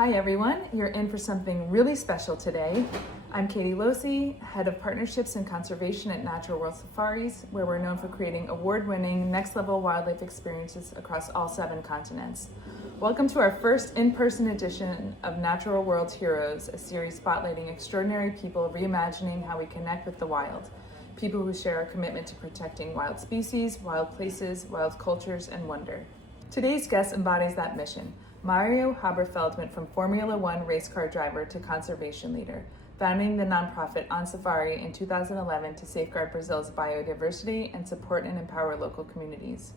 Hi everyone, you're in for something really special today. I'm Katie Losi, Head of Partnerships and Conservation at Natural World Safaris, where we're known for creating award-winning, next-level wildlife experiences across all 7 continents. Welcome to our first in-person edition of Natural World's Heroes, a series spotlighting extraordinary people reimagining how we connect with the wild. People who share our commitment to protecting wild species, wild places, wild cultures, and wonder. Today's guest embodies that mission. Mario Haberfeld went from Formula One race car driver to conservation leader, founding the nonprofit Onçafari in 2011 to safeguard Brazil's biodiversity and support and empower local communities.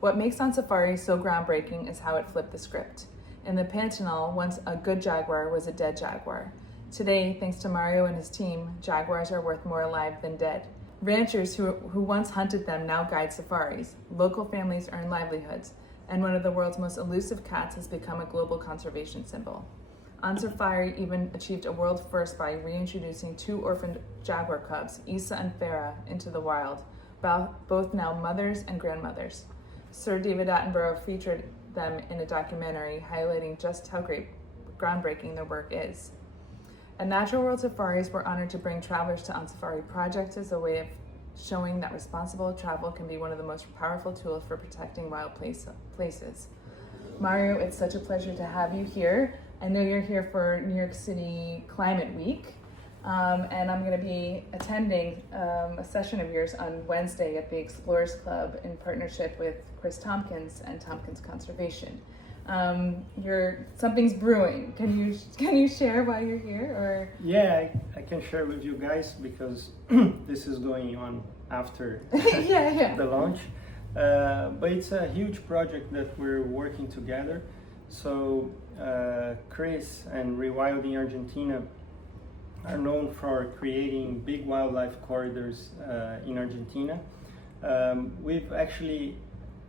What makes Onçafari so groundbreaking is how it flipped the script. In the Pantanal, once a good jaguar was a dead jaguar. Today, thanks to Mario and his team, jaguars are worth more alive than dead. Ranchers who once hunted them now guide safaris. Local families earn livelihoods. And one of the world's most elusive cats has become a global conservation symbol. Onçafari even achieved a world first by reintroducing 2 orphaned jaguar cubs, Isa and Farah, into the wild, both now mothers and grandmothers. Sir David Attenborough featured them in a documentary highlighting just how groundbreaking their work is. At Natural World Safaris, we're honored to bring travelers to Onçafari projects as a way of showing that responsible travel can be one of the most powerful tools for protecting wild places. Mario, it's such a pleasure to have you here. I know you're here for New York City Climate Week, and I'm going to be attending a session of yours on Wednesday at the Explorers Club in partnership with Chris Tompkins and Tompkins Conservation. Something's brewing. Can you share why you're here? Or yeah, I can share with you guys because this is going on after the launch. But it's a huge project that we're working together. So Chris and Rewilding Argentina are known for creating big wildlife corridors in Argentina. We've actually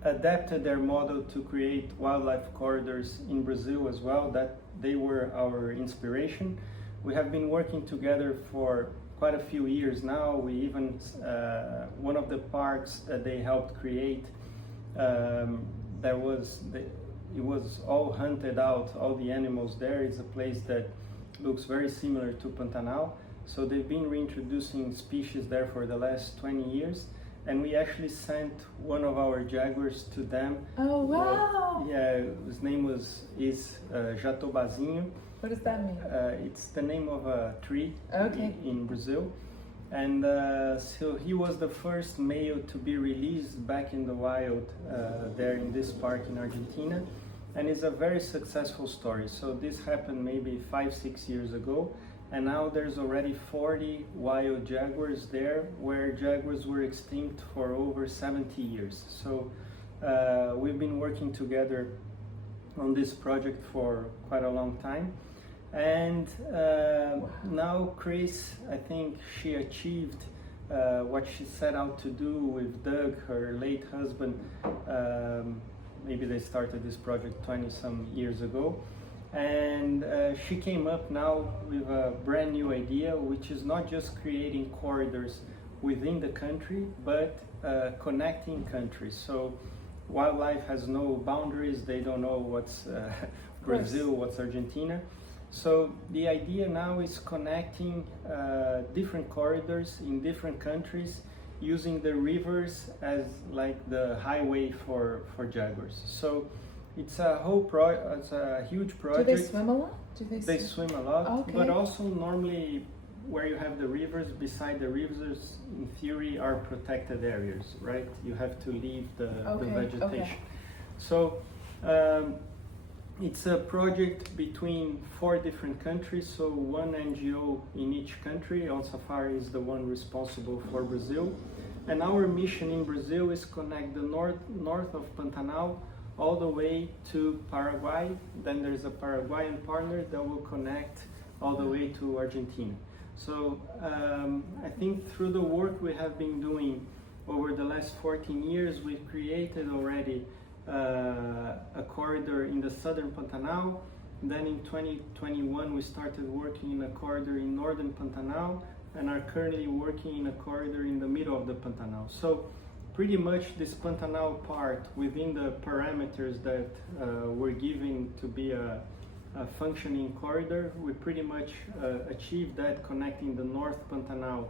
adapted their model to create wildlife corridors in Brazil as well. That they were our inspiration. We have been working together for quite a few years now. We even one of the parks that they helped create, it was all hunted out. All the animals there is a place that looks very similar to Pantanal. So they've been reintroducing species there for the last 20 years. And we actually sent one of our jaguars to them. Oh wow! His name is Jatobazinho. What does that mean? It's the name of a tree in Brazil. And so he was the first male to be released back in the wild there in this park in Argentina. And it's a very successful story. So this happened maybe 5-6 years ago. And now there's already 40 wild jaguars there, where jaguars were extinct for over 70 years. So we've been working together on this project for quite a long time. And now Chris, I think she achieved what she set out to do with Doug, her late husband. Maybe they started this project 20 some years ago. And she came up now with a brand new idea, which is not just creating corridors within the country, but connecting countries. So wildlife has no boundaries. They don't know what's Brazil, what's Argentina. So the idea now is connecting different corridors in different countries, using the rivers as like the highway for jaguars. So it's a it's a huge project. Do they swim a lot? They swim a lot, okay. But also normally where you have the rivers, beside the rivers, in theory, are protected areas, right? You have to leave the vegetation. Okay. So it's a project between 4 different countries, so one NGO in each country. Onçafari is the one responsible for Brazil. And our mission in Brazil is connect the north of Pantanal all the way to Paraguay. Then there's a Paraguayan partner that will connect all the way to Argentina. So I think through the work we have been doing over the last 14 years, we've created already a corridor in the southern Pantanal. Then in 2021 we started working in a corridor in northern Pantanal, and are currently working in a corridor in the middle of the Pantanal. So pretty much this Pantanal part, within the parameters that were given to be a a functioning corridor. We pretty much achieved that, connecting the North Pantanal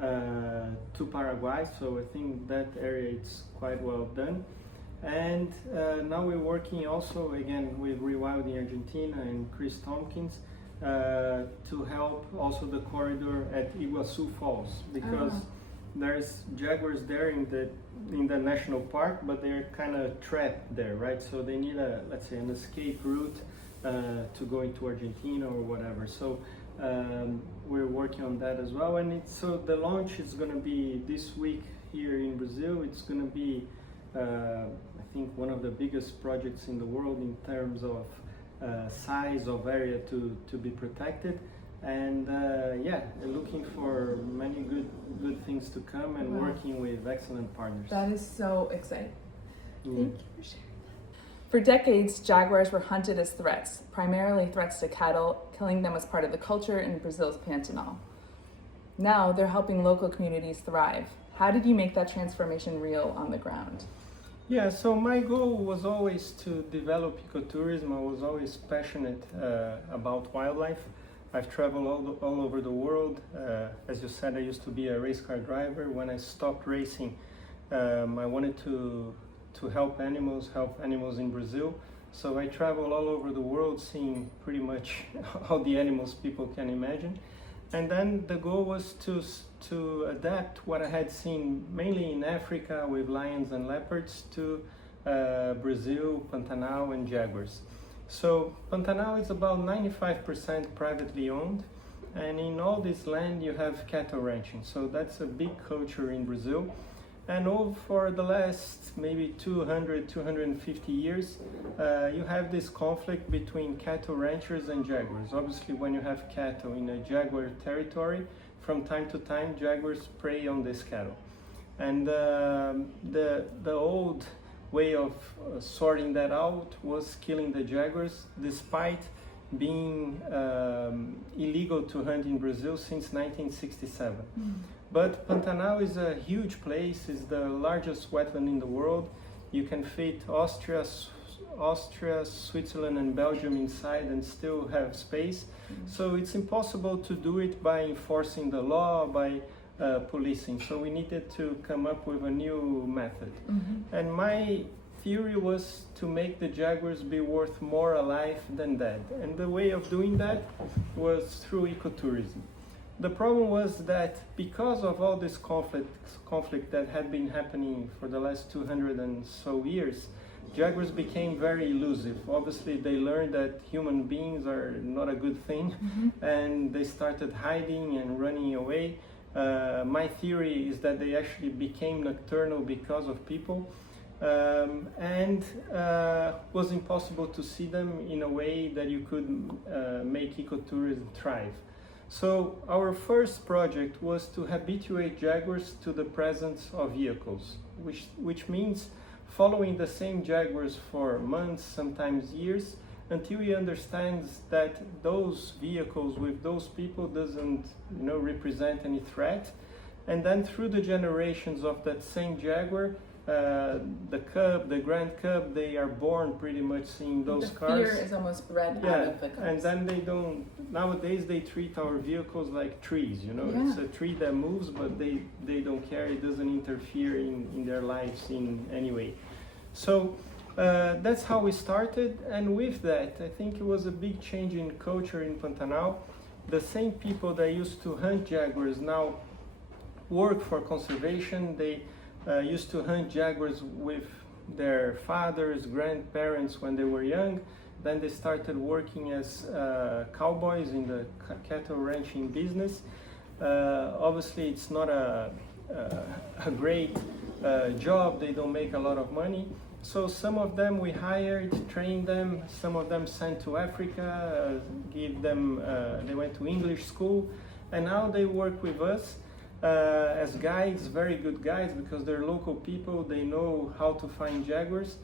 to Paraguay, so I think that area it's quite well done. And now we're working also again with Rewilding Argentina and Chris Tompkins to help also the corridor at Iguazu Falls, because there's jaguars there in the national park, but they're kind of trapped there, right? So they need let's say an escape route to go into Argentina or whatever. So we're working on that as well. And so the launch is going to be this week here in Brazil. It's going to be I think one of the biggest projects in the world in terms of size of area to be protected. And yeah, looking for many good things to come, and working with excellent partners. That is so exciting. Thank you for sharing that. For decades, jaguars were hunted as threats, primarily threats to cattle, killing them as part of the culture in Brazil's Pantanal. Now they're helping local communities thrive. How did you make that transformation real on the ground? Yeah, so my goal was always to develop ecotourism. I was always passionate about wildlife. I've traveled all over the world. As you said, I used to be a race car driver. When I stopped racing, I wanted to help animals in Brazil. So I travel all over the world, seeing pretty much all the animals people can imagine. And then the goal was to adapt what I had seen mainly in Africa with lions and leopards to Brazil, Pantanal and jaguars. So Pantanal is about 95% privately owned, and in all this land you have cattle ranching. So that's a big culture in Brazil. And for the last maybe 250 years, you have this conflict between cattle ranchers and jaguars. Obviously, when you have cattle in a jaguar territory, from time to time, jaguars prey on this cattle. And the old way of sorting that out was killing the jaguars, despite being illegal to hunt in Brazil since 1967. But Pantanal is a huge place. It's the largest wetland in the world. You can fit Austria, Switzerland and Belgium inside and still have space. So it's impossible to do it by enforcing the law, by policing. So we needed to come up with a new method. And my theory was to make the jaguars be worth more alive than dead. And the way of doing that was through ecotourism. The problem was that because of all this conflict that had been happening for the last 200 and so years, jaguars became very elusive. Obviously, they learned that human beings are not a good thing, and they started hiding and running away. My theory is that they actually became nocturnal because of people, and was impossible to see them in a way that you could make ecotourism thrive. So our first project was to habituate jaguars to the presence of vehicles, which means following the same jaguars for months, sometimes years, until he understands that those vehicles with those people doesn't, represent any threat. And then through the generations of that same jaguar, the cub, the grand cub, they are born pretty much seeing those cars. The fear is almost bred out of the cubs. And then they don't, nowadays they treat our vehicles like trees, It's a tree that moves, but they don't care, it doesn't interfere in their lives in any way. So that's how we started, and with that, I think it was a big change in culture in Pantanal. The same people that used to hunt jaguars now work for conservation. They used to hunt jaguars with their fathers, grandparents when they were young. Then they started working as cowboys in the cattle ranching business. Obviously, it's not a great job. They don't make a lot of money. So some of them we hired, trained them. Some of them sent to Africa, they went to English school, and now they work with us as guides, very good guides, because they're local people. They know how to find jaguars,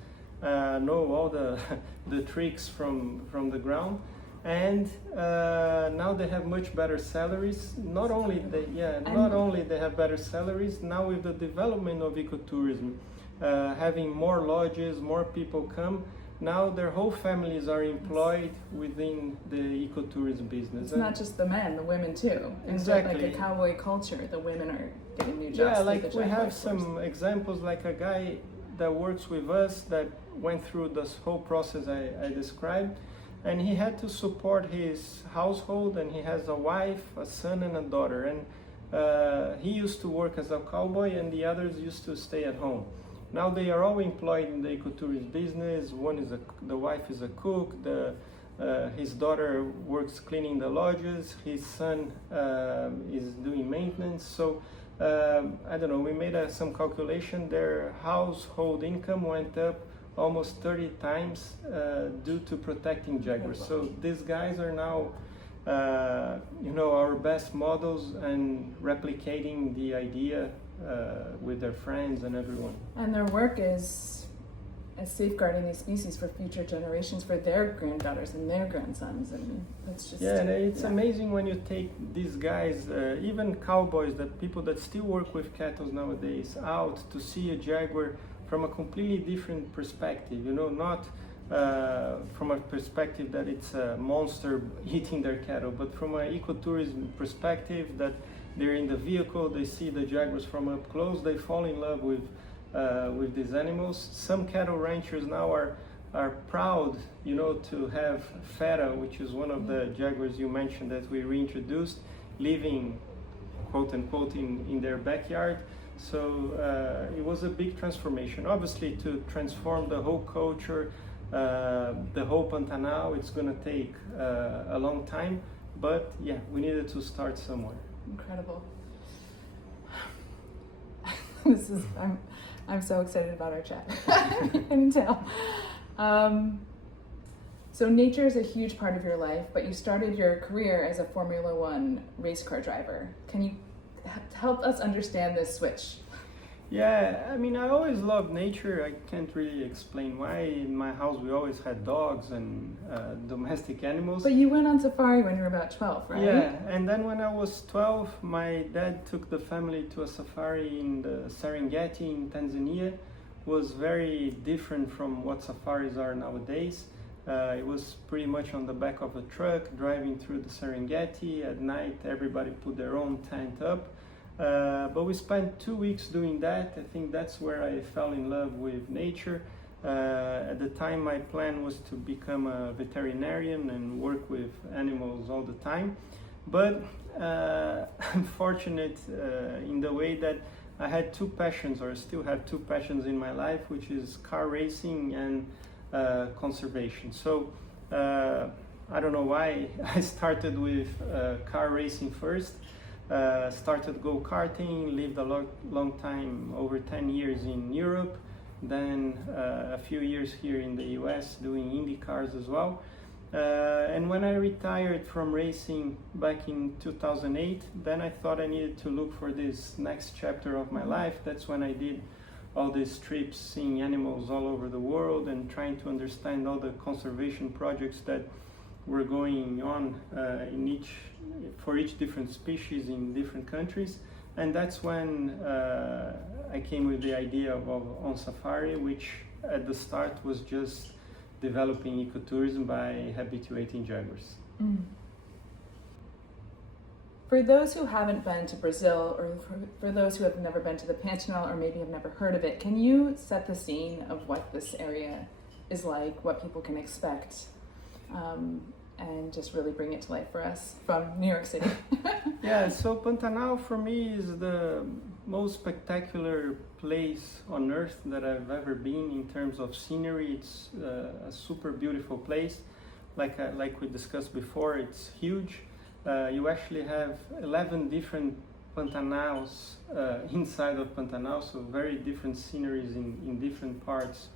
know all the tricks from the ground, and now they have much better salaries. Not only they have better salaries, now with the development of ecotourism, having more lodges, more people come, now their whole families are employed within the ecotourism business. It's not just the men, the women too. Exactly. Like a cowboy culture, the women are getting new jobs. Yeah, like like the we Jaguar have some examples, like a guy that works with us that went through this whole process I described, and he had to support his household, and he has a wife, a son, and a daughter, and he used to work as a cowboy, and the others used to stay at home. Now they are all employed in the ecotourism business. The wife is a cook. His daughter works cleaning the lodges. His son is doing maintenance. So I don't know. We made some calculation. Their household income went up almost 30 times due to protecting jaguars. So these guys are now, our best models and replicating the idea with their friends and everyone. And their work is safeguarding these species for future generations, for their granddaughters and their grandsons, and that's just it's amazing when you take these guys, even cowboys, that people that still work with cattle nowadays, out to see a jaguar from a completely different perspective. Not from a perspective that it's a monster eating their cattle, but from an ecotourism perspective, that they're in the vehicle, they see the jaguars from up close, they fall in love with these animals. Some cattle ranchers now are proud, to have Fera, which is one of the jaguars you mentioned that we reintroduced, living, quote unquote, in their backyard. So it was a big transformation. Obviously, to transform the whole culture, the whole Pantanal, it's going to take a long time, but yeah, we needed to start somewhere. Incredible. I'm so excited about our chat. You can tell. So nature is a huge part of your life, but you started your career as a Formula One race car driver. Can you help us understand this switch? Yeah, I mean, I always loved nature. I can't really explain why. In my house, we always had dogs and domestic animals. But you went on safari when you were about 12, right? Yeah, and then when I was 12, my dad took the family to a safari in the Serengeti in Tanzania. It was very different from what safaris are nowadays. It was pretty much on the back of a truck, driving through the Serengeti. At night, everybody put their own tent up. But we spent 2 weeks doing that. I think that's where I fell in love with nature. At the time, my plan was to become a veterinarian and work with animals all the time. But I'm fortunate in the way that I had two passions, or still have two passions in my life, which is car racing and conservation. So I don't know why I started with car racing first. Started go-karting, lived a long time, over 10 years in Europe, then a few years here in the US doing Indy cars as well. And when I retired from racing back in 2008, then I thought I needed to look for this next chapter of my life. That's when I did all these trips, seeing animals all over the world and trying to understand all the conservation projects that were going on for each different species in different countries. And that's when I came with the idea of Onçafari, which at the start was just developing ecotourism by habituating jaguars. Mm. For those who haven't been to Brazil, or for those who have never been to the Pantanal, or maybe have never heard of it, can you set the scene of what this area is like, what people can expect, and just really bring it to life for us from New York City? Yeah, so Pantanal for me is the most spectacular place on earth that I've ever been in terms of scenery. It's a super beautiful place. Like we discussed before, it's huge. You actually have 11 different Pantanals inside of Pantanal, so very different sceneries in different parts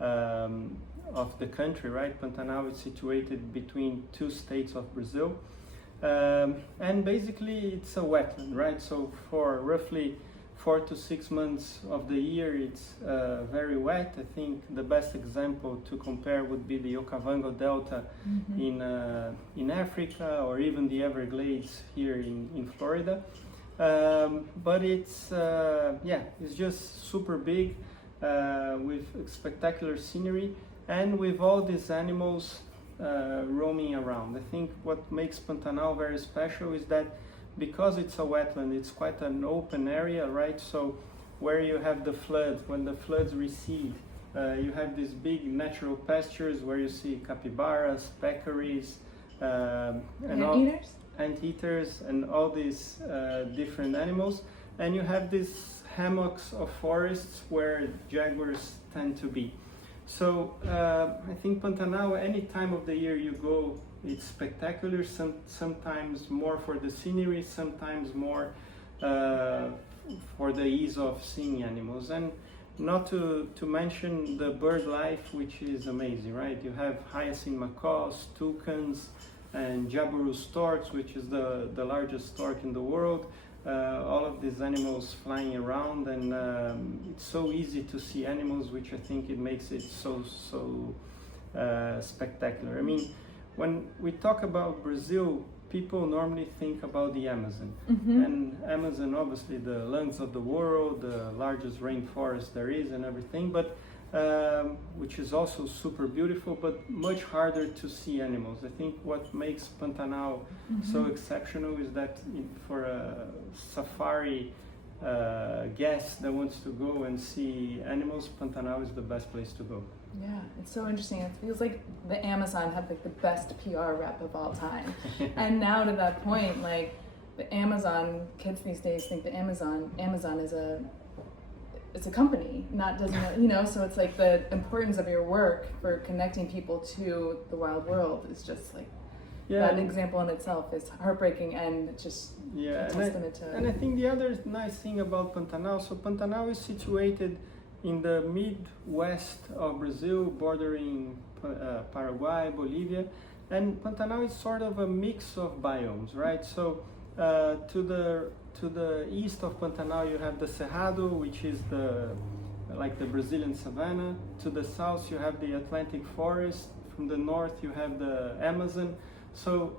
of the country, right? Pantanal is situated between two states of Brazil. And basically it's a wetland, right? So for roughly 4 to 6 months of the year, it's very wet. I think the best example to compare would be the Okavango Delta in Africa, or even the Everglades here in Florida. But it's just super big with spectacular scenery. and with all these animals roaming around. I think what makes Pantanal very special is that because it's a wetland, it's quite an open area, right? So where you have the flood, when the floods recede, you have these big natural pastures where you see capybaras, peccaries, anteaters, and all these different animals. And you have these hammocks of forests where jaguars tend to be. So I think Pantanal, any time of the year you go, it's spectacular. Sometimes more for the scenery, sometimes more for the ease of seeing animals. And not to mention the bird life, which is amazing, right? You have hyacinth macaws, toucans, and jaguar storks, which is the largest stork in the world. All of these animals flying around, and it's so easy to see animals, which I think it makes it so spectacular. I mean, when we talk about Brazil, people normally think about the Amazon. And Amazon, obviously the lungs of the world, the largest rainforest there is and everything, but which is also super beautiful, but much harder to see animals. I think what makes Pantanal so exceptional is that for a safari guest that wants to go and see animals, Pantanal is the best place to go. Yeah, it's so interesting. It feels like the Amazon had like the best PR rep of all time. And now to that point, like the Amazon, kids these days think the Amazon is it's a company, so it's like the importance of your work for connecting people to the wild world is just like, that example in itself is heartbreaking and just a testament to it. And I think the other nice thing about Pantanal, so Pantanal is situated in the Midwest of Brazil, bordering Paraguay, Bolivia, and Pantanal is sort of a mix of biomes, right? So to the east of Pantanal you have the Cerrado, which is like the Brazilian savanna. To the south you have the Atlantic forest. From the north you have the Amazon. So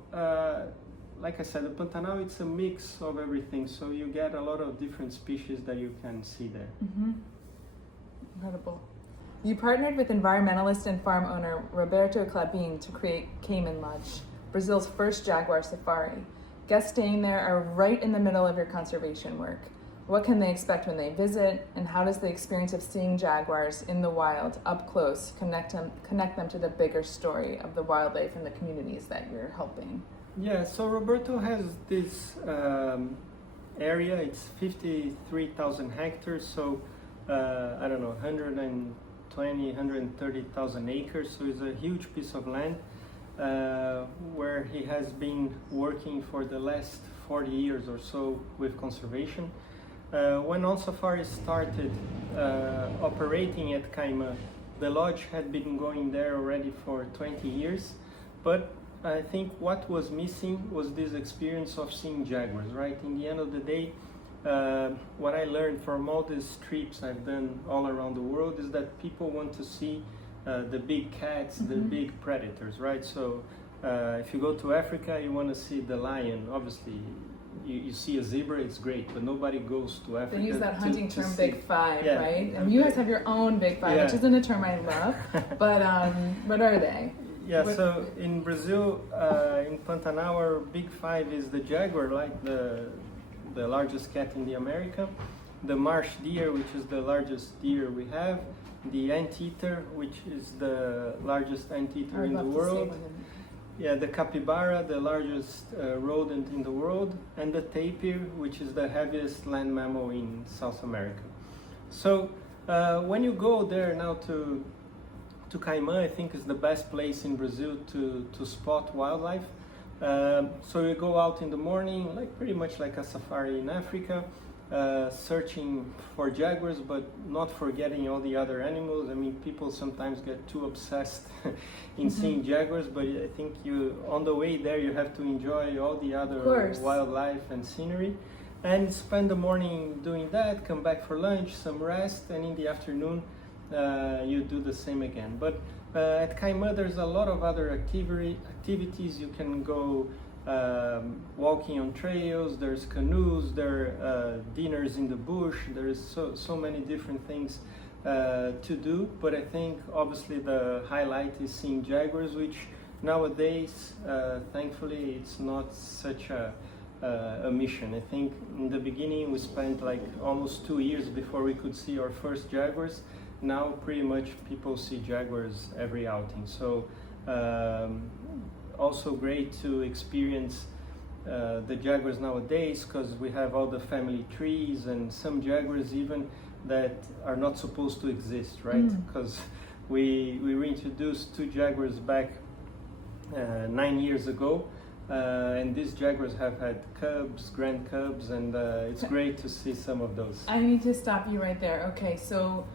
like I said, the Pantanal, it's a mix of everything, so you get a lot of different species that you can see there. Incredible. You partnered with environmentalist and farm owner Roberto Clabin to create Cayman Lodge, Brazil's first jaguar safari. Guests staying there are right in the middle of your conservation work. What can they expect when they visit, and how does the experience of seeing jaguars in the wild up close connect them to the bigger story of the wildlife and the communities that you're helping? Yeah, so Roberto has this area, it's 53,000 hectares, so 130,000 acres, so it's a huge piece of land where he has been working for the last 40 years or so with conservation. When Onçafari started operating at Caimã, the lodge had been going there already for 20 years, but I think what was missing was this experience of seeing jaguars, right? In the end of the day, what I learned from all these trips I've done all around the world is that people want to see the big cats, the big predators, right? So if you go to Africa, you want to see the lion. Obviously, you see a zebra, it's great, but nobody goes to Africa. They use that hunting term Big Five, yeah, right? And you guys have your own Big Five, which isn't a term I love, but what are they? Yeah, so in Brazil, in Pantanal, our Big Five is the jaguar, like the largest cat in the America, the marsh deer, which is the largest deer we have, the anteater, which is the largest anteater in the world, the capybara, the largest rodent in the world, and the tapir, which is the heaviest land mammal in South America. So when you go there now to Caimã, I think is the best place in Brazil to spot wildlife. So you go out in the morning, like pretty much like a safari in Africa, searching for jaguars, but not forgetting all the other animals. I mean, people sometimes get too obsessed in seeing jaguars, but I think on the way there you have to enjoy all the other wildlife and scenery, and spend the morning doing that, come back for lunch, some rest, and in the afternoon you do the same again. But at Caimã there's a lot of other activities. You can go walking on trails, there's canoes, there are dinners in the bush, there's so many different things to do, but I think obviously the highlight is seeing jaguars, which nowadays, thankfully, it's not such a mission. I think in the beginning we spent like almost 2 years before we could see our first jaguars. Now pretty much people see jaguars every outing. So also great to experience the jaguars nowadays, because we have all the family trees and some jaguars even that are not supposed to exist, right? Because we reintroduced 2 jaguars back 9 years ago, and these jaguars have had cubs, grand cubs, and it's great to see some of those. I need to stop you right there. Okay, so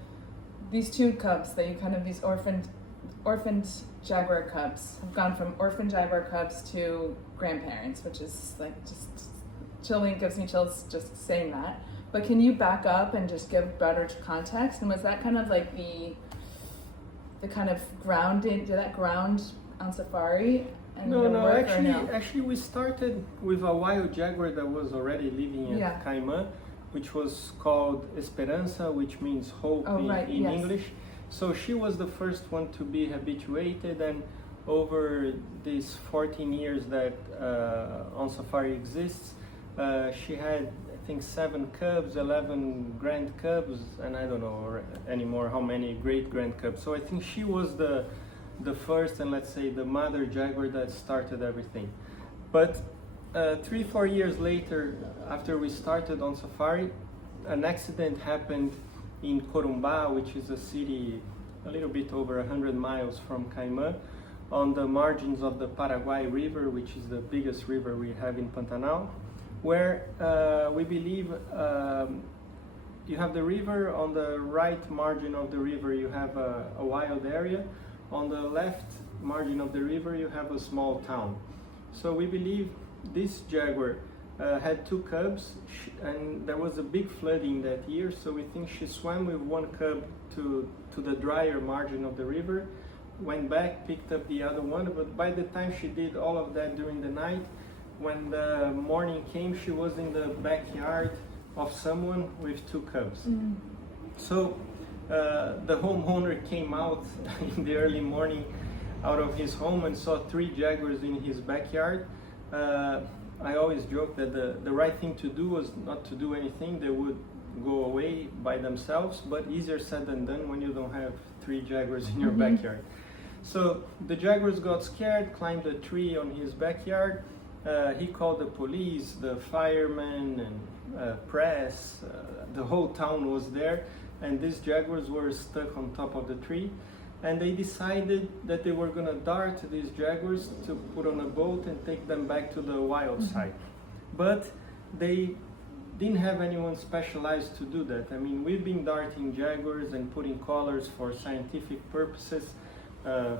these 2 cubs that you these orphaned jaguar cubs have gone from orphaned jaguar cubs to grandparents, which is like just chilling, gives me chills just saying that. But can you back up and just give better context? And was that kind of like the kind of grounding? Did that ground Onçafari? No, actually we started with a wild jaguar that was already living at Caimã, which was called Esperança, which means hope in English. So she was the first one to be habituated, and over these 14 years that Onçafari exists, she had, I think, 7 cubs, 11 grand cubs, and I don't know anymore how many great grand cubs. So I think she was the first, and let's say the mother jaguar that started everything. But 3-4 years later, after we started Onçafari, an accident happened in Corumbá, which is a city a little bit over 100 miles from Caimã, on the margins of the Paraguay river, which is the biggest river we have in Pantanal, where we believe you have the river. On the right margin of the river you have a wild area. On the left margin of the river you have a small town. So we believe this jaguar had 2 cubs, and there was a big flooding that year, so we think she swam with 1 cub to the drier margin of the river, went back, picked up the other one, but by the time she did all of that during the night, when the morning came, she was in the backyard of someone with 2 cubs. So the homeowner came out in the early morning out of his home and saw 3 jaguars in his backyard. I always joke that the right thing to do was not to do anything. They would go away by themselves, but easier said than done when you don't have 3 jaguars in your backyard. So the jaguars got scared, climbed a tree on his backyard. He called the police, the firemen, and press. The whole town was there, and these jaguars were stuck on top of the tree. And they decided that they were going to dart these jaguars to put on a boat and take them back to the wild side. But they didn't have anyone specialized to do that. I mean, we've been darting jaguars and putting collars for scientific purposes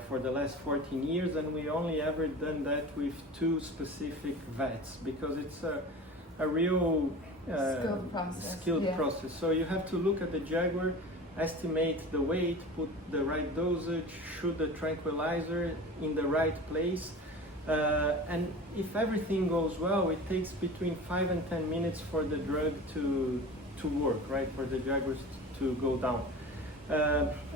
for the last 14 years, and we only ever done that with 2 specific vets, because it's a real skilled process. So you have to look at the jaguar, estimate the weight, put the right dosage, shoot the tranquilizer in the right place, and if everything goes well, it takes between 5 and 10 minutes for the drug to work, right, for the jaguars to go down.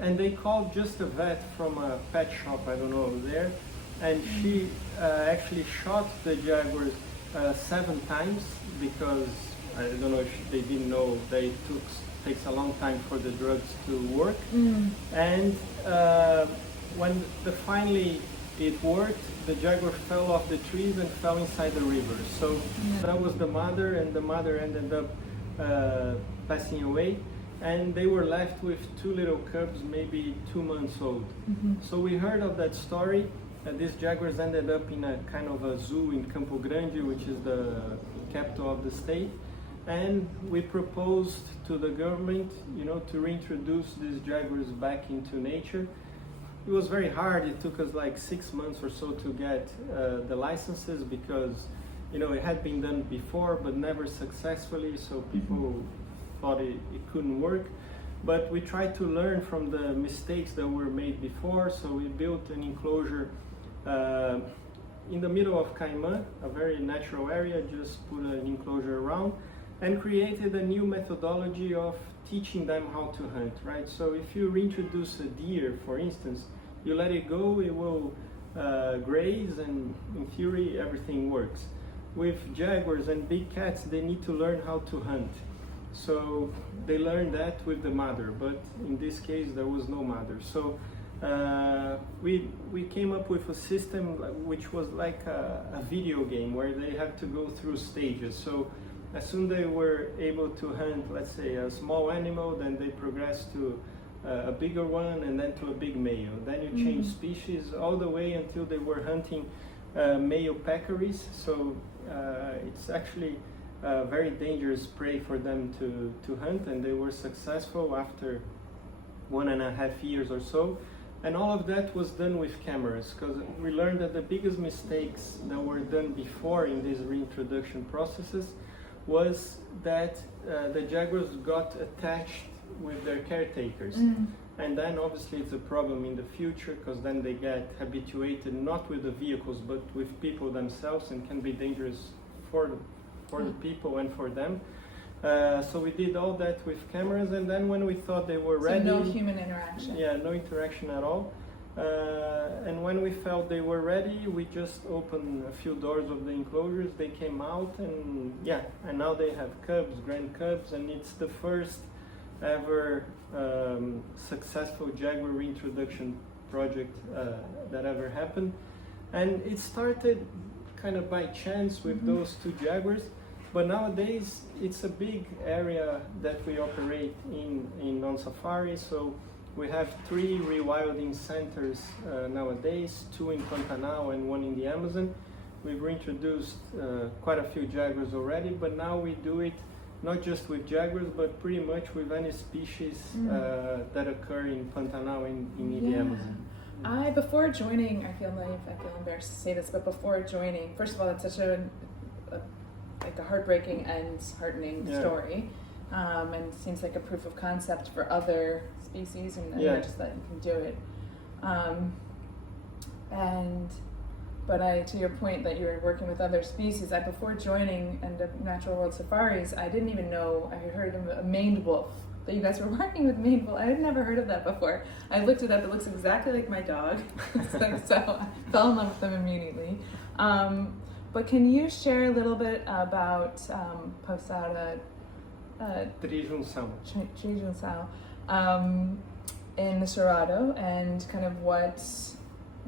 And they called just a vet from a pet shop, I don't know, there, and she actually shot the jaguars 7 times, because I don't know if they didn't know that it takes a long time for the drugs to work. And when finally it worked, the jaguar fell off the trees and fell inside the river. So that was the mother, and the mother ended up passing away, and they were left with 2 little cubs, maybe 2 months old. So we heard of that story. These jaguars ended up in a kind of a zoo in Campo Grande, which is the capital of the state. And we proposed to the government, to reintroduce these jaguars back into nature. It was very hard. It took us like 6 months or so to get the licenses, because, it had been done before, but never successfully. So people thought it couldn't work. But we tried to learn from the mistakes that were made before. So we built an enclosure in the middle of Caimã, a very natural area, just put an enclosure around. and created a new methodology of teaching them how to hunt, right? So if you reintroduce a deer, for instance, you let it go, it will graze, and in theory everything works. With jaguars and big cats, they need to learn how to hunt. So they learned that with the mother, but in this case there was no mother. So we came up with a system which was like a video game where they have to go through stages. So as soon as they were able to hunt, let's say, a small animal, then they progress to a bigger one, and then to a big male. Then you change species all the way until they were hunting male peccaries. So it's actually a very dangerous prey for them to hunt, and they were successful after 1.5 years or so. And all of that was done with cameras, because we learned that the biggest mistakes that were done before in these reintroduction processes was that the jaguars got attached with their caretakers. And then obviously it's a problem in the future, because then they get habituated not with the vehicles but with people themselves, and can be dangerous for the people and for them. So we did all that with cameras, and then when we thought they were ready... So no human interaction? Yeah, no interaction at all. And when we felt they were ready, we just opened a few doors of the enclosures, they came out, and yeah, and now they have cubs, grand cubs, and it's the first ever successful jaguar reintroduction project that ever happened. And it started kind of by chance with those two jaguars, but nowadays it's a big area that we operate in Onçafari. So we have 3 rewilding centers nowadays, 2 in Pantanal and 1 in the Amazon. We've reintroduced quite a few jaguars already, but now we do it not just with jaguars, but pretty much with any species that occur in Pantanal in the Amazon. Before joining, I feel embarrassed to say this, but before joining, first of all, it's such a heartbreaking and heartening story, and seems like a proof of concept for other species, and not just that you can do it. But to your point that you were working with other species, before joining Natural World Safaris, I didn't even know, I had heard of a maned wolf, that you guys were working with maned wolf. I had never heard of that before. I looked it up, it looks exactly like my dog, so I fell in love with them immediately. But can you share a little bit about Posada Trijunção in the Cerrado, and kind of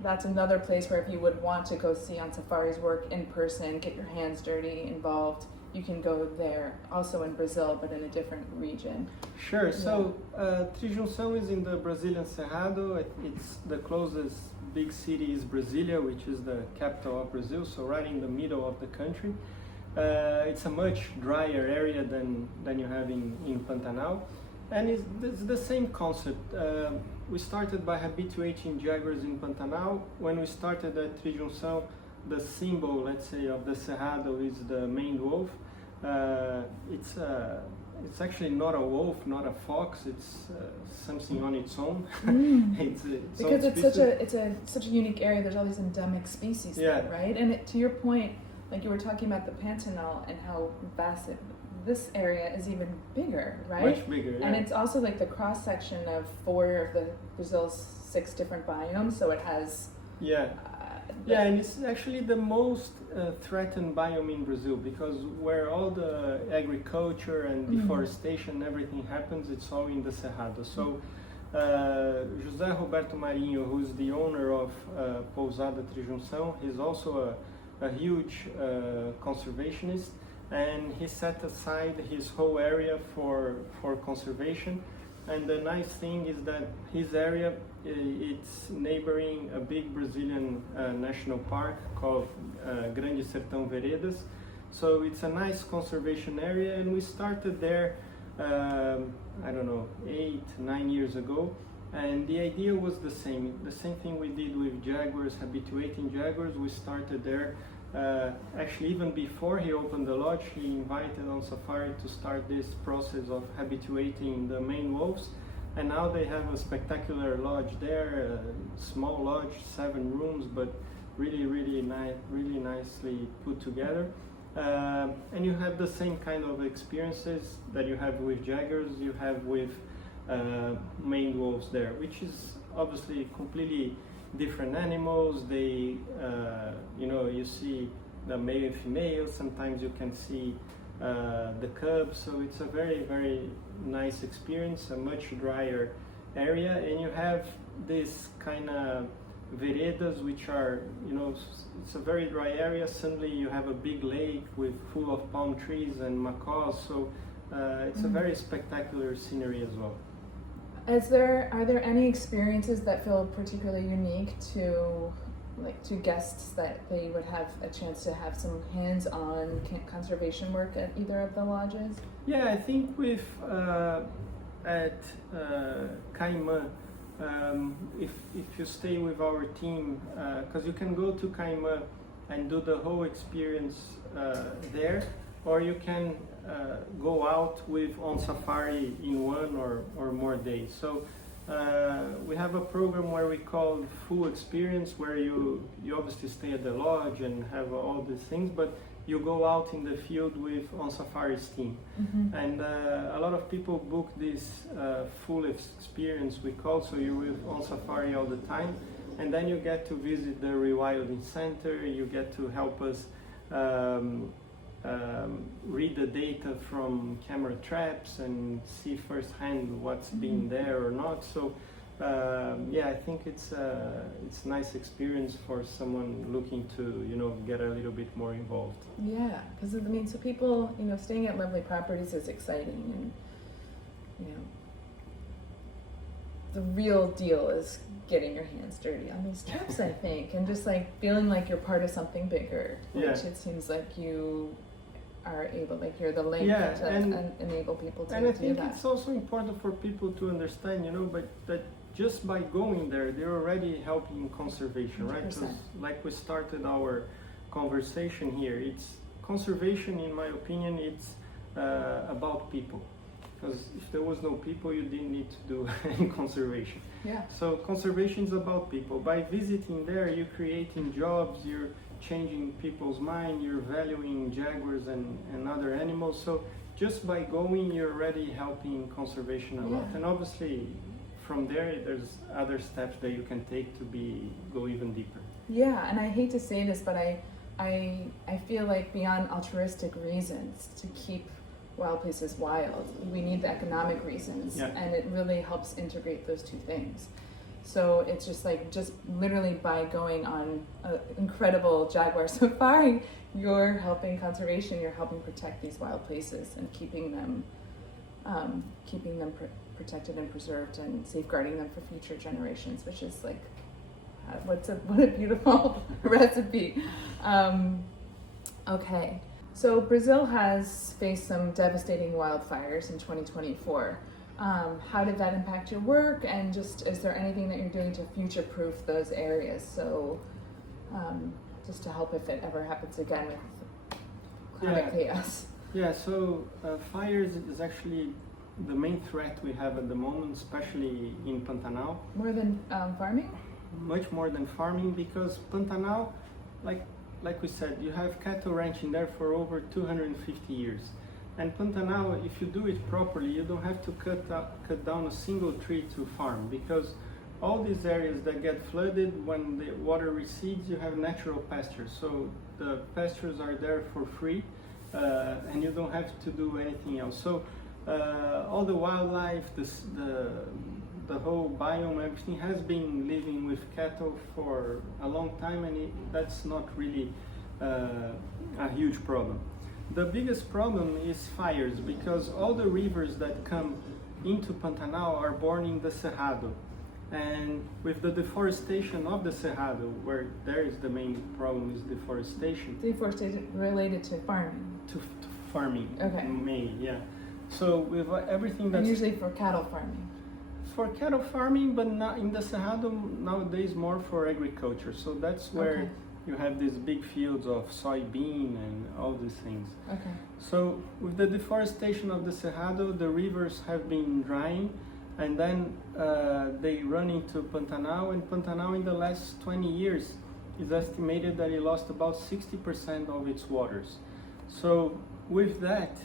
that's another place where if you would want to go see Onçafari's work in person, get your hands dirty, involved, you can go there. Also in Brazil, but in a different region. Sure. So Trijunção is in the Brazilian Cerrado. It's the closest big city is Brasilia, which is the capital of Brazil, so right in the middle of the country. It's a much drier area than you have in Pantanal, and it's the same concept. We started by habituating jaguars in Pantanal. When we started at Trijunção, the symbol, let's say, of the Cerrado is the maned wolf. It's actually not a wolf, not a fox. It's something on its own. Because it's such a unique area. There's all these endemic species there, right? And to your point, like you were talking about the Pantanal and how vast this area is even bigger, right? Much bigger, yeah. And it's also like the cross section of 4 of Brazil's 6 different biomes. So it has and it's actually the most threatened biome in Brazil, because where all the agriculture and deforestation, everything happens, it's all in the Cerrado. So José Roberto Marinho, who's the owner of Pousada Trijunção, he's also a huge conservationist, and he set aside his whole area for conservation. And the nice thing is that his area, it's neighboring a big Brazilian national park called Grande Sertão Veredas. So it's a nice conservation area, and we started there, 8-9 years ago. And the idea was the same thing we did with jaguars, habituating jaguars. We started there. Actually, even before he opened the lodge, he invited Onçafari to start this process of habituating the maned wolves. And now they have a spectacular lodge there, a small lodge, 7 rooms, but really nicely put together. And you have the same kind of experiences that you have with jaguars, you have with maned wolves there, which is obviously completely different animals. They, you see the male and female, sometimes you can see the cubs, so it's a very, very nice experience, a much drier area, and you have this kind of veredas, which are, it's a very dry area. Suddenly you have a big lake with full of palm trees and macaws, so it's a very spectacular scenery as well. Are there any experiences that feel particularly unique to guests, that they would have a chance to have some hands-on conservation work at either of the lodges? Yeah, I think with at Caimã, if you stay with our team, because you can go to Caimã and do the whole experience there, or you can go out with Onçafari in one or more days. So we have a program where we call full experience, where you obviously stay at the lodge and have all these things, but you go out in the field with Onçafari's team. Mm-hmm. And a lot of people book this full experience we call, so you're with Onçafari all the time, and then you get to visit the Rewilding Center, you get to help us read the data from camera traps and see firsthand what's been there or not. So I think it's a nice experience for someone looking to get a little bit more involved. Yeah, because so people, staying at lovely properties is exciting, and the real deal is getting your hands dirty on these trips, I think, and just feeling like you're part of something bigger, which it seems like you are able, you're the link to enable people to do that. And I think it's also important for people to understand, but that just by going there, they're already helping conservation, right? Because like we started our conversation here, it's conservation, in my opinion, it's about people. Because if there was no people, you didn't need to do any conservation. Yeah. So conservation is about people. By visiting there, you're creating jobs, you're changing people's mind, you're valuing jaguars and other animals. So just by going, you're already helping conservation a lot. And obviously, from there, there's other steps that you can take to go even deeper. Yeah, and I hate to say this, but I feel like beyond altruistic reasons to keep wild places wild, we need the economic reasons, and it really helps integrate those two things. So it's just literally by going on an incredible jaguar safari, you're helping conservation, you're helping protect these wild places and keeping them protected and preserved and safeguarding them for future generations, which is what a beautiful recipe. Okay. So Brazil has faced some devastating wildfires in 2024. How did that impact your work, and just is there anything that you're doing to future-proof those areas? So just to help if it ever happens again with climate chaos. Yeah, so fires is actually the main threat we have at the moment, especially in Pantanal. More than farming? Much more than farming, because Pantanal, like we said, you have cattle ranching there for over 250 years. And Pantanal, if you do it properly, you don't have to cut down a single tree to farm, because all these areas that get flooded, when the water recedes, you have natural pastures. So the pastures are there for free, and you don't have to do anything else. So all the wildlife, the whole biome, everything has been living with cattle for a long time, and that's not really a huge problem. The biggest problem is fires, because all the rivers that come into Pantanal are born in the Cerrado. And with the deforestation of the Cerrado, where there is the main problem is deforestation. Deforestation related to farming? To farming, okay. Mainly, yeah. So with everything that's... And usually for cattle farming? For cattle farming, but not in the Cerrado nowadays, more for agriculture. So that's where you have these big fields of soybean and all these things. Okay. So with the deforestation of the Cerrado, the rivers have been drying, and then they run into Pantanal, and Pantanal in the last 20 years is estimated that it lost about 60% of its waters. So with that,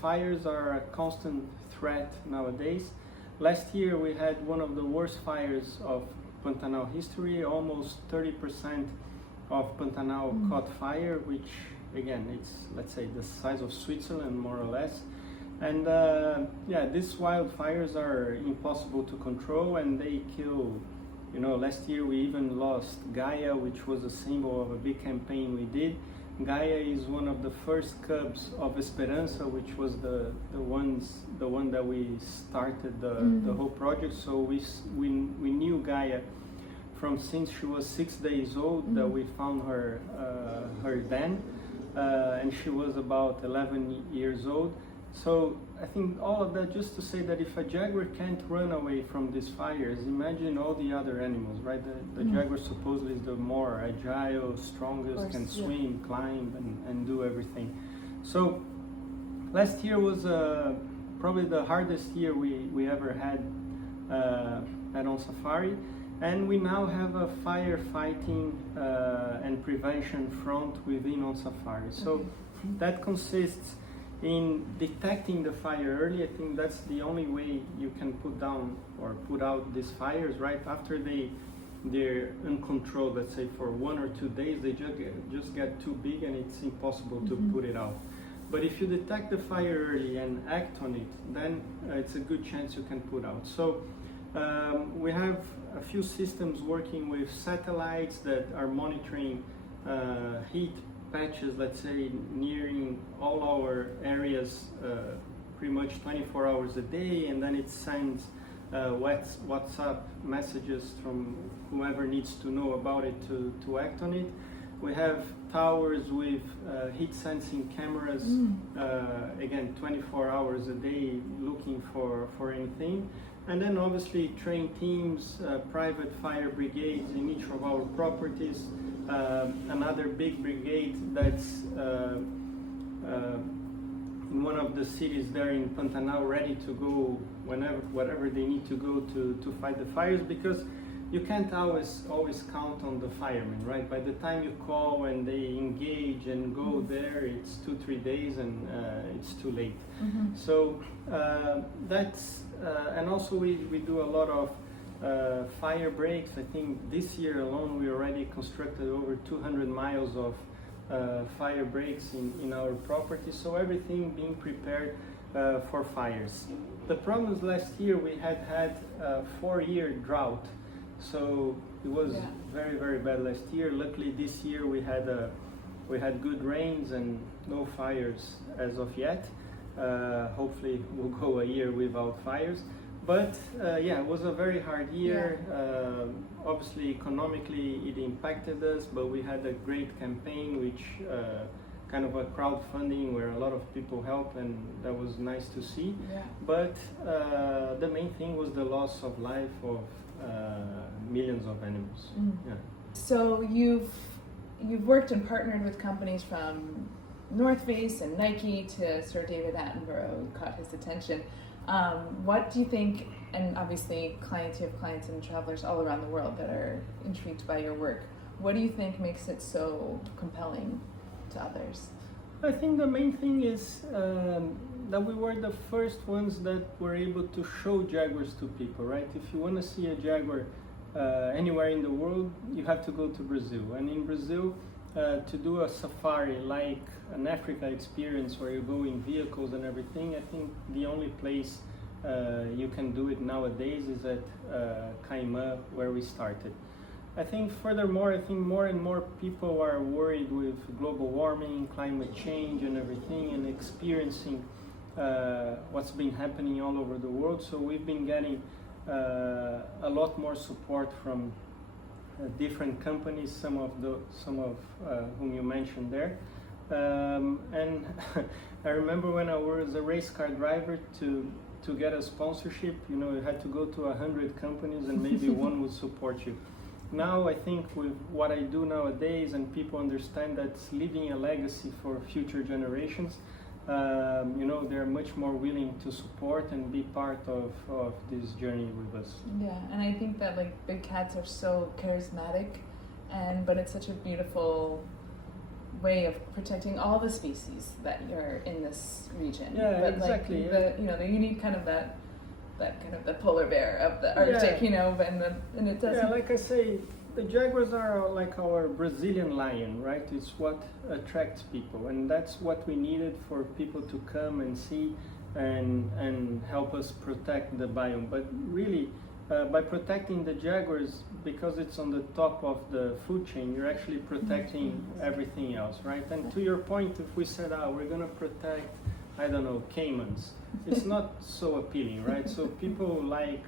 fires are a constant threat nowadays. Last year we had one of the worst fires of Pantanal history. Almost 30% of Pantanal caught fire, which again, it's, let's say, the size of Switzerland more or less. And these wildfires are impossible to control, and they kill. Last year we even lost Gaia, which was a symbol of a big campaign we did. Gaia is one of the first cubs of Esperança, which was the one that we started the whole project. So we knew Gaia from since she was 6 days old, that we found her den, and she was about 11 years old. So I think all of that just to say that if a jaguar can't run away from these fires, imagine all the other animals, right? The jaguar supposedly is the more agile, strongest, can swim, climb, and do everything. So last year was probably the hardest year we ever had at Onçafari, and we now have a firefighting and prevention front within Onçafari. So that consists in detecting the fire early. I think that's the only way you can put down or put out these fires, right? After they're uncontrolled, let's say for 1 or 2 days, they just get too big and it's impossible to put it out. But if you detect the fire early and act on it, then it's a good chance you can put out. So we have a few systems working with satellites that are monitoring heat patches, let's say, nearing all our areas pretty much 24 hours a day, and then it sends WhatsApp messages from whoever needs to know about it to act on it. We have towers with heat sensing cameras, again 24 hours a day, looking for anything. And then obviously trained teams, private fire brigades in each of our properties. Another big brigade that's in one of the cities there in Pantanal, ready to go whatever they need to go to fight the fires, because you can't always count on the firemen, right? By the time you call and they engage and go there, it's 2-3 days and it's too late. So that's and also we do a lot of fire breaks. I think this year alone we already constructed over 200 miles of fire breaks in our property, so everything being prepared for fires. The problem is last year we had a 4-year drought, so it was very, very bad last year. Luckily this year we had good rains and no fires as of yet. Hopefully we'll go a year without fires. But it was a very hard year. Obviously, economically, it impacted us, but we had a great campaign, which kind of a crowdfunding where a lot of people helped, and that was nice to see. But the main thing was the loss of life of millions of animals. So you've worked and partnered with companies from North Face and Nike to Sir David Attenborough, who caught his attention. What do you think, and obviously you have clients and travelers all around the world that are intrigued by your work, what do you think makes it so compelling to others? I think the main thing is that we were the first ones that were able to show jaguars to people, right? If you want to see a jaguar anywhere in the world, you have to go to Brazil. And in Brazil, to do a safari like an Africa experience where you go in vehicles and everything, I think the only place you can do it nowadays is at Caimã, where we started. I think furthermore, I think more and more people are worried with global warming, climate change and everything, and experiencing what's been happening all over the world. So we've been getting a lot more support from different companies, some of whom you mentioned there. And I remember when I was a race car driver, to get a sponsorship, you had to go to 100 companies and maybe one would support you. Now I think with what I do nowadays, and people understand that's leaving a legacy for future generations, they're much more willing to support and be part of this journey with us. Yeah, and I think that big cats are so charismatic, but it's such a beautiful way of protecting all the species that are in this region. Yeah, but exactly. Like you need kind of that kind of the polar bear of the Arctic, and it doesn't. Yeah, like I say, the jaguars are like our Brazilian lion, right? It's what attracts people, and that's what we needed for people to come and see and help us protect the biome. But really, by protecting the jaguars, because it's on the top of the food chain, you're actually protecting everything else, right? And to your point, if we said, we're going to protect, I don't know, caimans, it's not so appealing, right? So people like,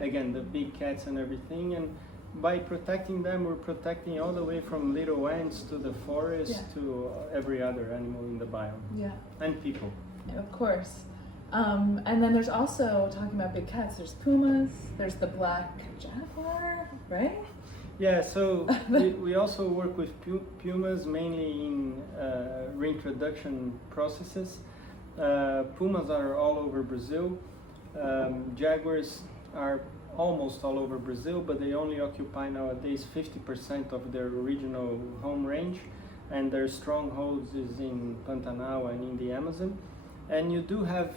again, the big cats and everything, and by protecting them, we're protecting all the way from little ants to the forest to every other animal in the biome. Yeah. And people. Yeah, of course. And then there's also, talking about big cats, there's pumas, there's the black jaguar, right? Yeah, so we also work with pumas mainly in reintroduction processes. Pumas are all over Brazil. Jaguars are almost all over Brazil, but they only occupy nowadays 50% of their original home range, and their strongholds is in Pantanal and in the Amazon. And you do have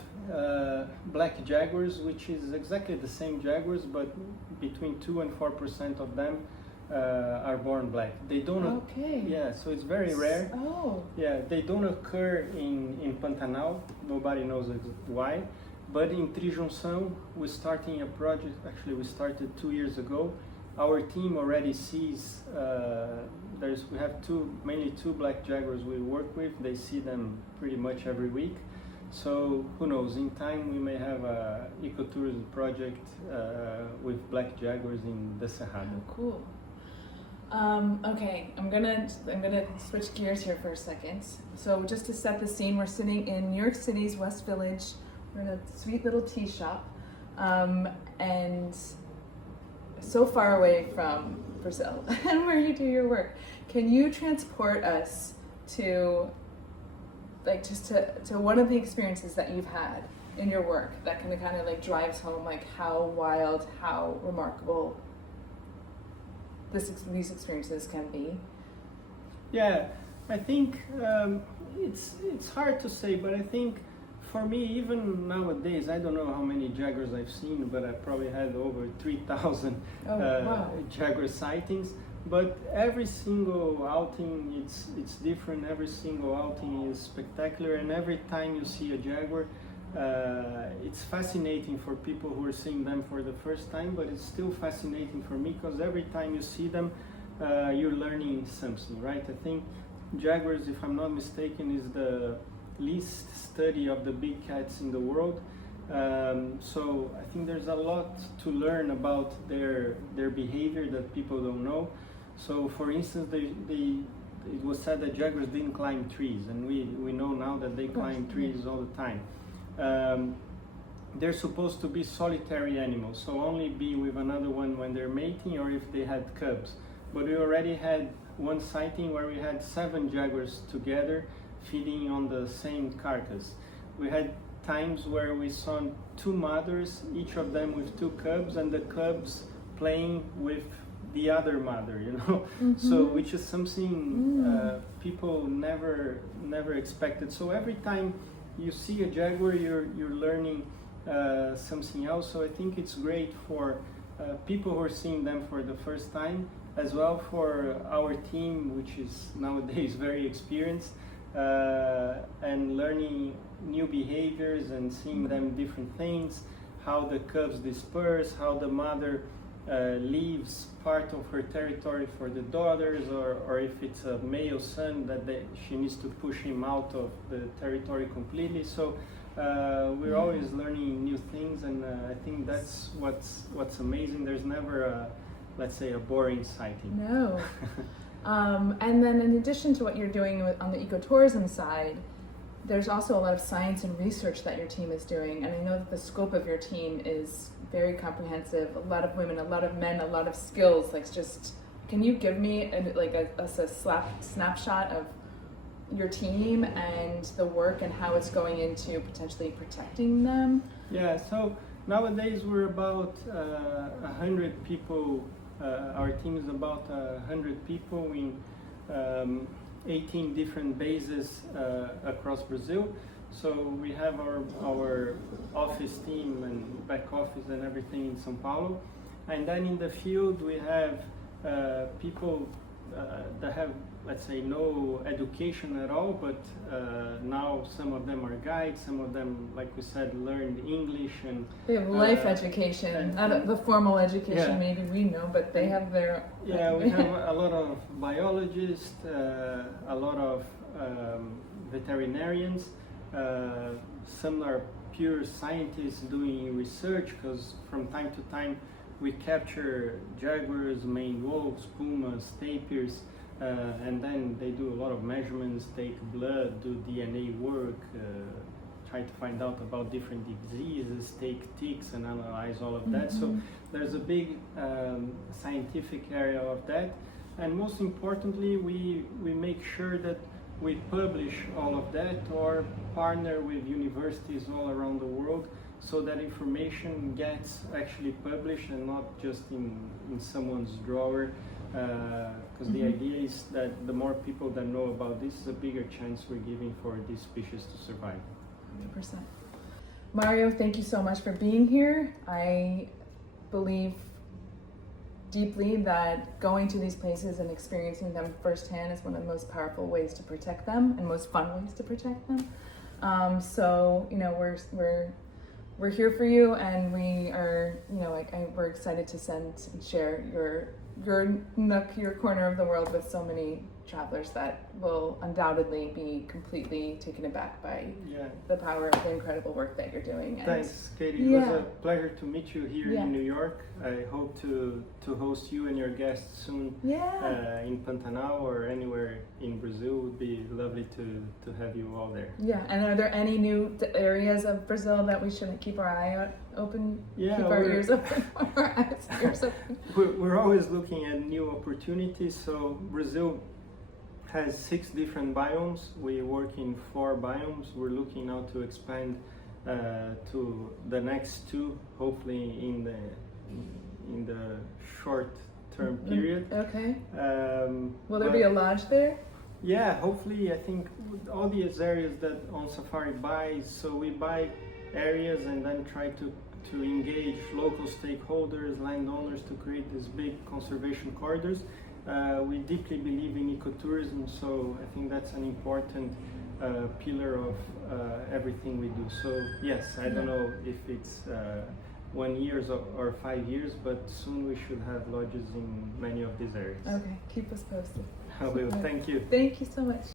black jaguars, which is exactly the same jaguars, but between 2 and 4% of them are born black. They don't. Okay. Yeah, so it's very rare. Oh. Yeah, they don't occur in Pantanal. Nobody knows why. But in Trijunção, we're starting a project. Actually, we started 2 years ago. Our team already sees. We have mainly two black jaguars we work with. They see them pretty much every week. So who knows? In time, we may have a ecotourism project with black jaguars in the Cerrado. Oh, cool. Okay, I'm gonna switch gears here for a second. So just to set the scene, we're sitting in New York City's West Village. We're in a sweet little tea shop, and so far away from Brazil and where you do your work. Can you transport us to one of the experiences that you've had in your work that kind of like drives home like how wild, how remarkable these experiences can be? Yeah, I think it's hard to say, but I think for me, even nowadays, I don't know how many jaguars I've seen, but I probably had over 3,000 jaguar sightings. But every single outing, it's different. Every single outing is spectacular, and every time you see a jaguar, it's fascinating for people who are seeing them for the first time. But it's still fascinating for me because every time you see them, you're learning something, right? I think jaguars, if I'm not mistaken, is the least study of the big cats in the world. So I think there's a lot to learn about their behavior that people don't know. So for instance, it was said that jaguars didn't climb trees, and we know now that they climb trees all the time. They're supposed to be solitary animals, so only be with another one when they're mating or if they had cubs. But we already had one sighting where we had 7 jaguars together feeding on the same carcass. We had times where we saw 2 mothers, each of them with 2 cubs, and the cubs playing with the other mother, So which is something people never expected. So every time you see a jaguar, you're learning something else. So I think it's great for people who are seeing them for the first time, as well for our team, which is nowadays very experienced, and learning new behaviors and seeing them different things, how the cubs disperse, how the mother leaves part of her territory for the daughters, or if it's a male son that she needs to push him out of the territory completely. So we're always learning new things, and I think that's what's amazing. There's never let's say a boring sighting. No. And then in addition to what you're doing on the ecotourism side, there's also a lot of science and research that your team is doing, and I know that the scope of your team is very comprehensive. A lot of women, a lot of men, a lot of skills. Can you give me a snapshot of your team and the work and how it's going into potentially protecting them? Yeah, so nowadays we're about 100 people. Our team is about 100 people 18 different bases across Brazil. So we have our office team and back office and everything in São Paulo. And then in the field we have people that have, let's say, no education at all, but now some of them are guides, some of them, like we said, learned English and they have life education, not the formal education maybe we know, but they have their we have a lot of biologists, a lot of veterinarians, some are pure scientists doing research, because from time to time we capture jaguars, maned wolves, pumas, tapirs, and then they do a lot of measurements, take blood, do DNA work, try to find out about different diseases, take ticks and analyze all of that. So there's a big scientific area of that. And most importantly, we make sure that we publish all of that or partner with universities all around the world, so that information gets actually published and not just in someone's drawer, because the idea is that the more people that know about this, the bigger chance we're giving for these species to survive. 100%. Mario, thank you so much for being here. I believe deeply that going to these places and experiencing them firsthand is one of the most powerful ways to protect them and most fun ways to protect them. So, you know, we're here for you, and we are, you know, we're excited to send and share your nook, your corner of the world with so many travelers that will undoubtedly be completely taken aback by the power of the incredible work that you're doing. Thanks, Katie. It was a pleasure to meet you here in New York. I hope to host you and your guests soon in Pantanal or anywhere in Brazil. It would be lovely to have you all there. Yeah, and are there any new areas of Brazil that we should keep our eye out open? Yeah, keep our ears open. Our ears open. We're always looking at new opportunities. So Brazil has 6 different biomes. We work in 4 biomes. We're looking now to expand to the next 2, hopefully in the short term period. Okay. Will there be a lodge there? Yeah, hopefully. I think all these areas that Onçafari buys, so we buy areas and then try to engage local stakeholders, landowners, to create these big conservation corridors. We deeply believe in ecotourism, so I think that's an important pillar of everything we do. So yes, I don't know if it's 1 year or 5 years, but soon we should have lodges in many of these areas. Okay, keep us posted. I will. Thank you. Thank you so much.